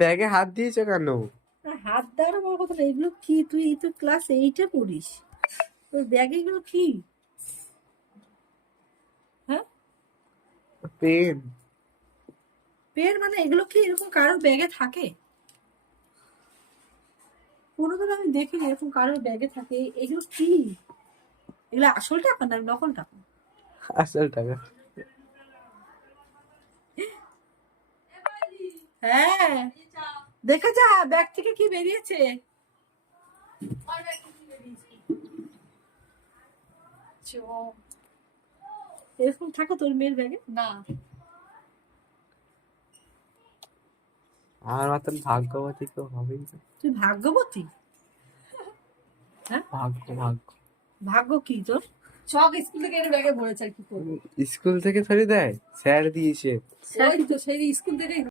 ব্যাগে হাত দিয়েছো কেন? হাত দেওয়ার বড় কথা না, এগুলো কি? তুই তো ক্লাস 8-এ পড়িস, তোর ব্যাগে এগুলো কি? হ্যাঁ, পেন। পেন মানে এগুলো কি এরকম কারোর ব্যাগে থাকে? কোনোদিন আমি দেখিনি এরকম কারোর ব্যাগে থাকে। এগুলো কি? এগুলো আসল টাকা না নকল টাকা? আসল টাকা। হ্যাঁ, দেখে যা ব্যাগ থেকে কি বেরিয়েছে। এরকম থাকে তোর মেয়ের ব্যাগে? না। আমার মতন ভাগ্যবতী কেউ হবেই না। তুই ভাগ্যবতী? হ্যাঁ, ভাগ্য ভাগ্য। ভাগ্য কি তোর? চক স্কুল থেকে এর ব্যাগে ভরেছে আর কি করবো? স্কুল থেকে থরি দেয়, স্যার দিয়েছে। ওই তো সেই স্কুল থেকে